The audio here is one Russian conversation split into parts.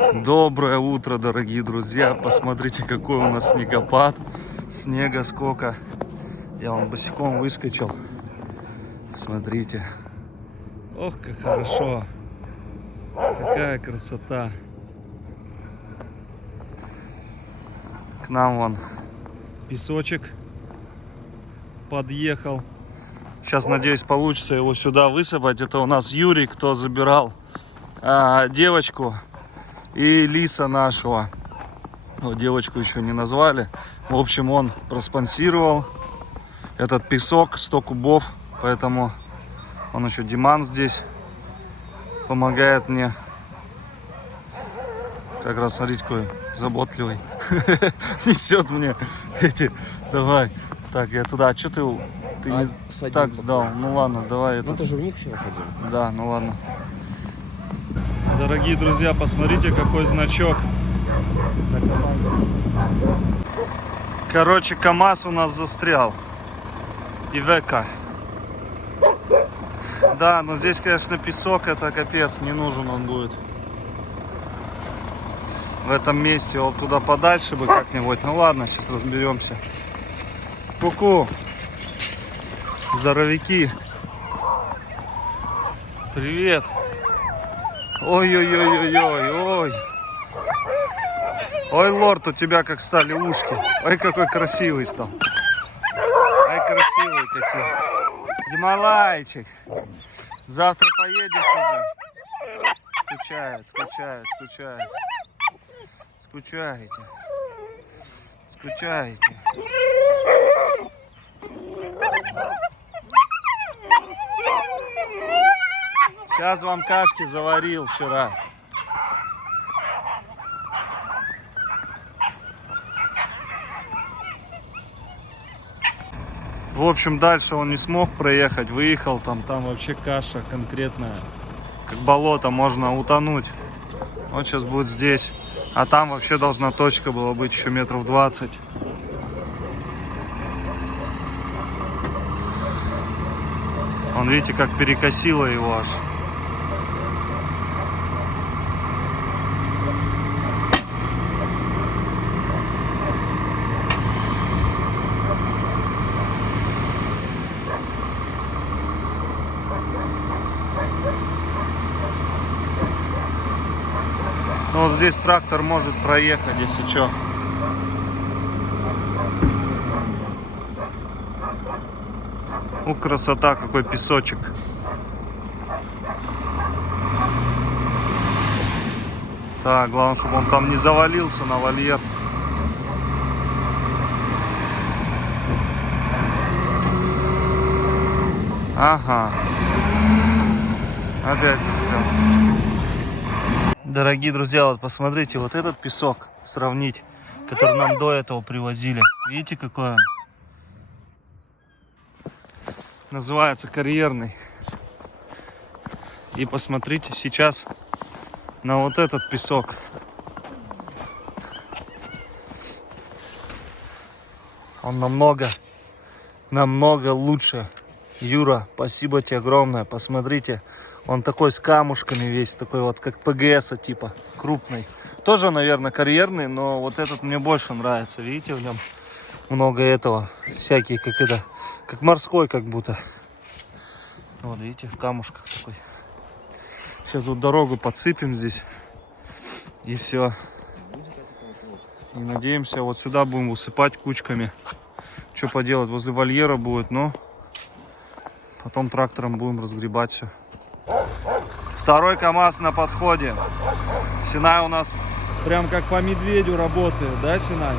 Доброе утро, дорогие друзья. Посмотрите, какой у нас снегопад. Снега сколько. Я вон босиком выскочил. Смотрите. Ох, как хорошо. Какая красота. К нам вон песочек подъехал. Сейчас, надеюсь, получится его сюда высыпать. Это у нас Юрий, кто забирал девочку и лиса нашего. Но девочку еще не назвали. В общем, он проспонсировал этот песок, 100 кубов. Поэтому он еще Диман здесь помогает мне. Как раз, смотрите, какой заботливый. Несет мне эти. Давай. Так, я туда. А что ты не так сдал? Ну ладно, давай. Ну ты же в них еще ходил. Да, ну ладно. Дорогие друзья, посмотрите, какой значок. Короче, КамАЗ у нас застрял. Ивека. Да, но здесь, конечно, песок, это капец, не нужен он будет. В этом месте вот туда подальше бы как-нибудь. Ну ладно, сейчас разберемся. Ку-ку. Здоровяки. Привет. Ой-ой-ой-ой-ой-ой. Ой, лорд, у тебя как стали ушки. Ой, какой красивый стал. Ой, красивый какой. Гималайчик. Завтра поедешь уже? Скучает. Скучаете. Сейчас вам кашки заварил вчера. В общем, дальше он не смог проехать, выехал, там вообще каша конкретная, как болото, можно утонуть. Вот сейчас будет здесь, а там вообще должна точка была быть еще метров 20. Вон, видите, как перекосило его аж. Ну, вот здесь трактор может проехать, если что. Красота, какой песочек. Так, главное, чтобы он там не завалился на вольер. Ага. Опять застрял. Дорогие друзья, вот посмотрите, вот этот песок сравнить, который нам до этого привозили. Видите, какой он? Называется карьерный. И посмотрите сейчас на вот этот песок. Он намного лучше. Юра, спасибо тебе огромное. Посмотрите, он такой с камушками весь, такой вот как ПГС типа, крупный. Тоже, наверное, карьерный, но вот этот мне больше нравится. Видите, в нем много этого, всякие, как морской как будто. Вот, видите, в камушках такой. Сейчас вот дорогу подсыпем здесь. И все. И надеемся, вот сюда будем высыпать кучками. Что поделать, возле вольера будет, но потом трактором будем разгребать все. Второй КамАЗ на подходе. Синай у нас прям как по медведю работает, да, Синай?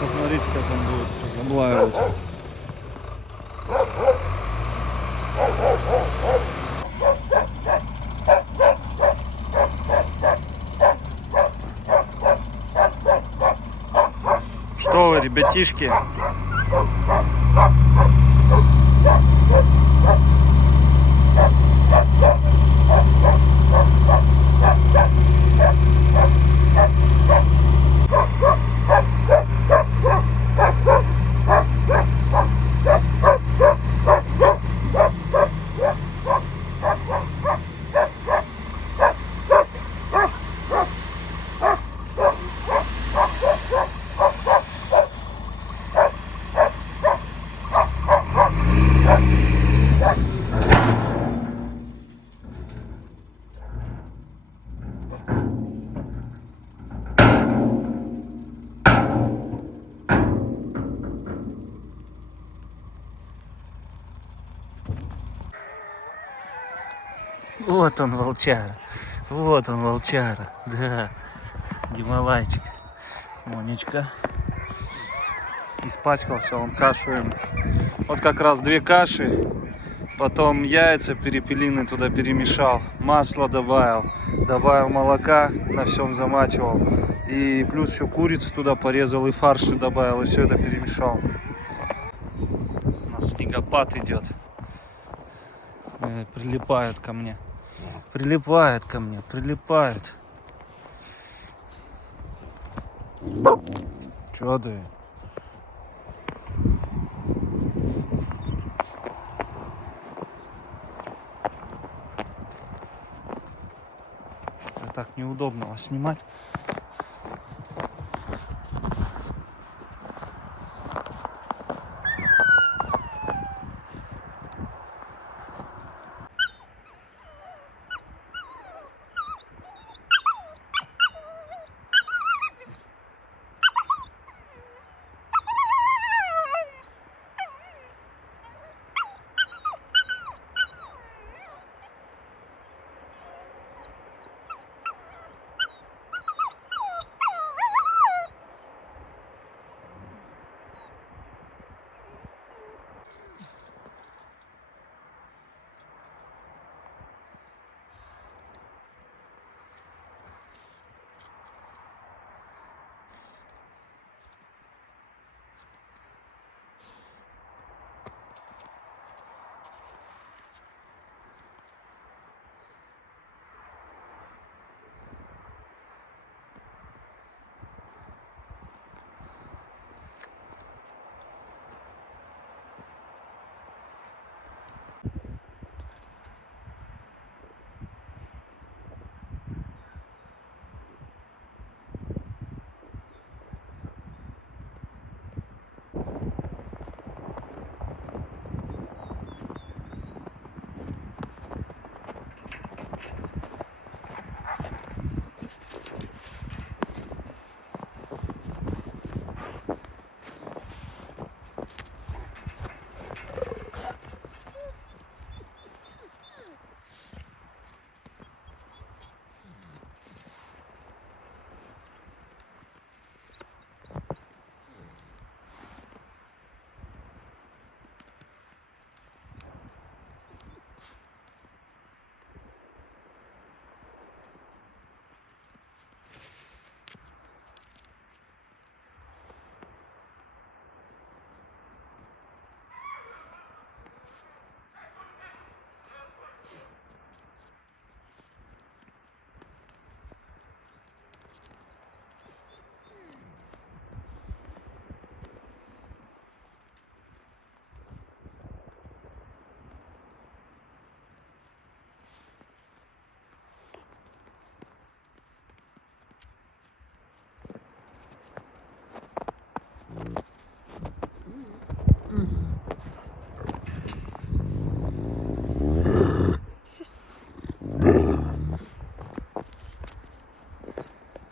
Посмотрите, как он будет облаивать. Что вы, ребятишки? Вот он, волчара. Вот он, волчара. Да. Гималайчик. Монечка. Испачкался он кашу им. Вот как раз 2 каши. Потом яйца перепелиные туда перемешал. Масло добавил. Добавил молока. На всем замачивал. И плюс еще курицу туда порезал и фарши добавил. И все это перемешал. У нас снегопад идет. Прилипают ко мне. Прилипает ко мне. Прилипает. Чё ты? Так неудобно вас снимать.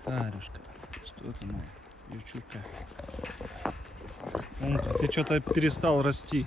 Арюшка, что ты моя девчонка? Ты что-то перестал расти.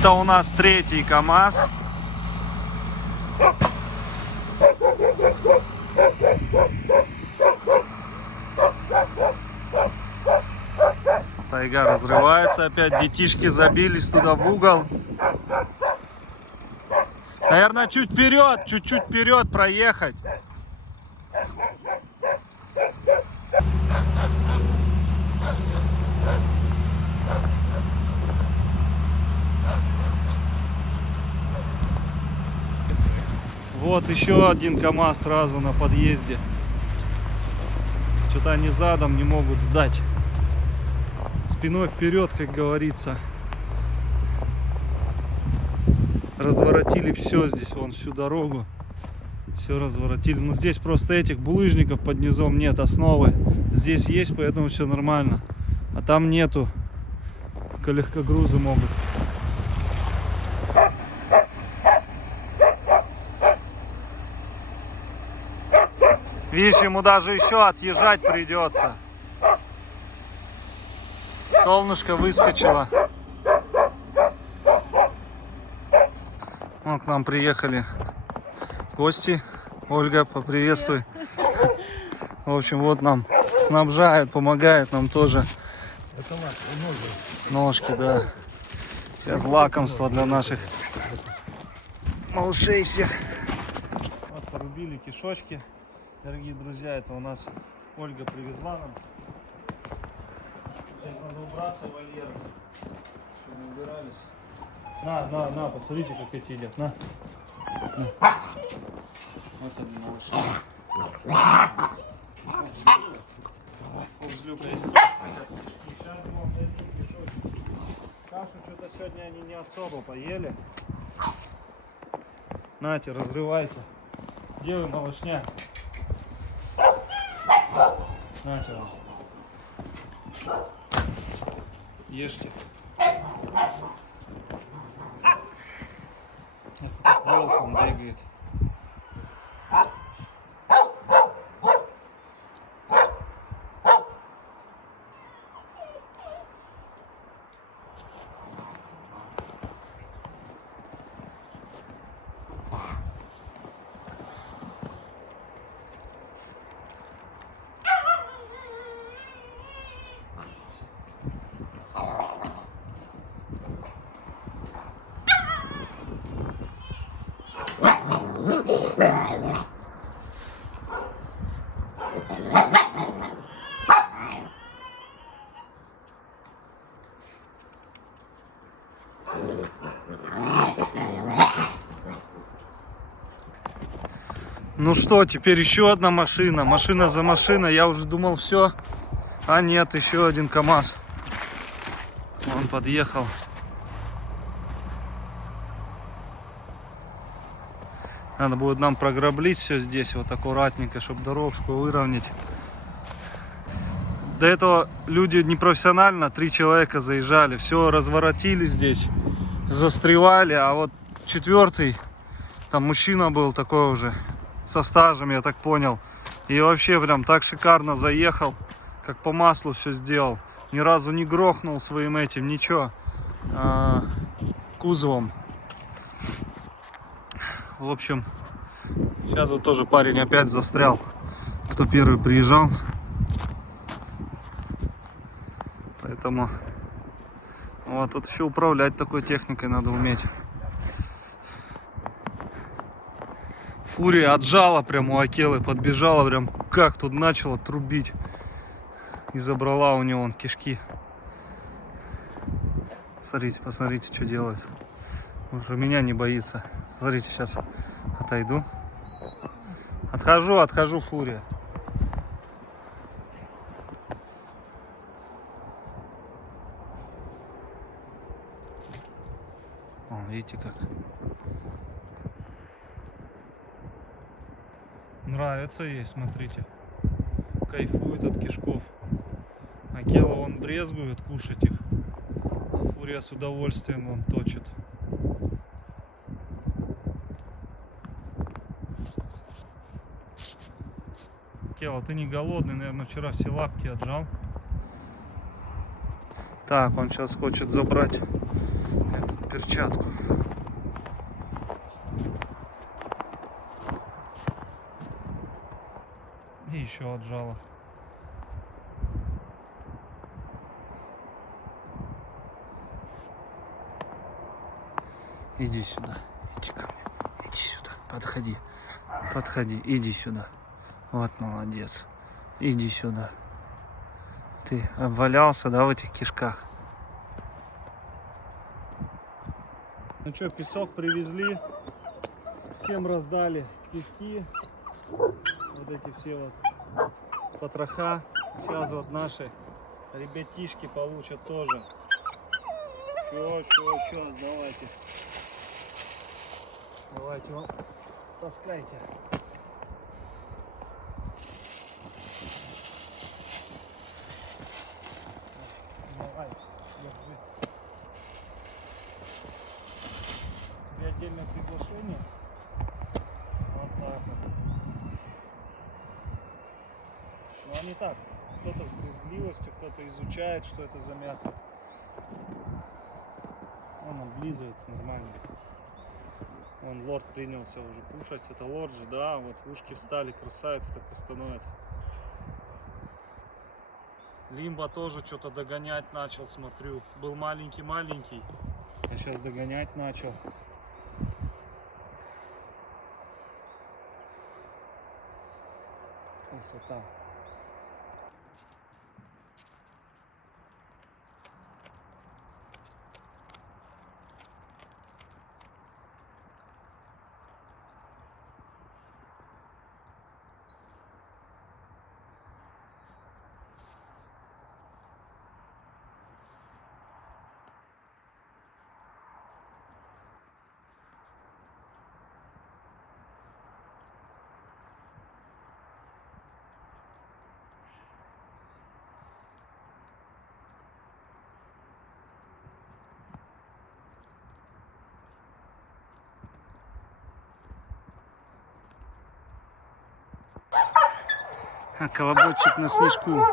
Это у нас третий КамАЗ. Тайга разрывается опять, детишки забились туда в угол. Наверное, чуть вперед проехать. Вот еще один КамАЗ сразу на подъезде. Что-то они задом не могут сдать. Спиной вперед, как говорится. Разворотили все здесь, вон всю дорогу. Все разворотили. Но здесь просто этих булыжников под низом нет, основы. Здесь есть, поэтому все нормально. А там нету. Только легкогрузы могут. Видишь, ему даже еще отъезжать придется. Солнышко выскочило. Вон к нам приехали гости. Ольга, поприветствуй. В общем, вот нам снабжает, помогает нам тоже. Это Ножки, да. Сейчас лакомство для наших малышей всех. Вот порубили кишочки. Дорогие друзья, это у нас Ольга привезла нам. Сейчас надо убраться в вольер, чтобы не убирались. На, посмотрите, как эти едят. На. Вот они, малыши. Кашу что-то сегодня они не особо поели. Нате, разрывайте. Где вы, малышня? Нате вам. Ешьте. Волком бегает. Ну что, теперь еще одна машина. Машина за машиной. Я уже думал, все. А нет, еще один КамАЗ. Он подъехал. Надо будет нам програблить все здесь вот аккуратненько, чтобы дорожку выровнять. До этого люди непрофессионально, 3 человека заезжали, все разворотили здесь, застревали, а вот 4-й, там мужчина был такой уже, со стажем, я так понял. И вообще прям так шикарно заехал, как по маслу все сделал. Ни разу не грохнул своим этим, ничего, кузовом. В общем, сейчас вот тоже парень опять застрял, кто первый приезжал. Поэтому вот тут еще управлять такой техникой надо уметь. Фурия отжала прям у Акелы, подбежала прям, как тут начала трубить. И забрала у него вон кишки. Посмотрите, что делает. Уже меня не боится. Смотрите, сейчас отойду. Отхожу, Фурия. О, видите как. Нравится ей, смотрите. Кайфует от кишков. Акела вон брезгует кушать их. А Фурия с удовольствием он точит. Акела, ты не голодный, наверное, вчера все лапки отжал. Так, он сейчас хочет забрать этот перчатку. И еще отжала. Иди сюда, иди ко мне, иди сюда, подходи, подходи, иди сюда. Вот молодец, иди сюда. Ты обвалялся, да, в этих кишках? Ну что, песок привезли, всем раздали кишки, вот эти все вот потроха. Сейчас вот наши ребятишки получат тоже. Сейчас, давайте. Давайте вам таскайте. Давай, держи. Тебе отдельное приглашение. Вот так вот. Ну они так, кто-то с брезгливостью, кто-то изучает, что это за мясо. Он облизывается нормально. Вон лорд принялся уже кушать. Это лорд же, да, вот ушки встали, красавец такой становится. Лимба тоже что-то догонять начал, смотрю. Был маленький-маленький, а сейчас догонять начал. Красота. А колобочек на снежку.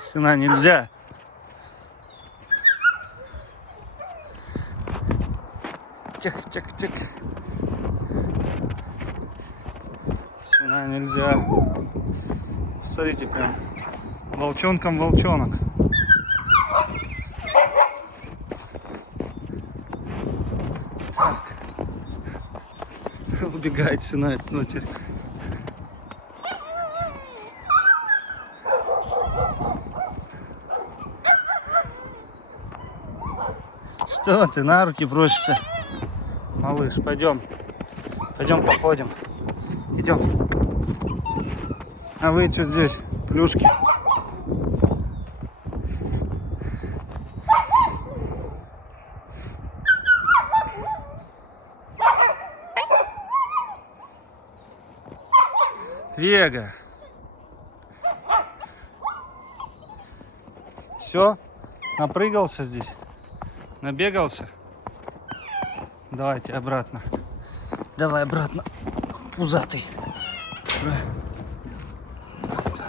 Сюда нельзя. Тихо. Сюда нельзя. Смотрите, прям волчонком волчонок. Так. Убегает сына внутрь. Что ты на руки бросишься? Малыш, пойдем. Пойдем походим. Идем. А вы что здесь? Плюшки. Вега. Все? Напрыгался здесь? Набегался? Давайте обратно. Давай обратно. Пузатый. Вот.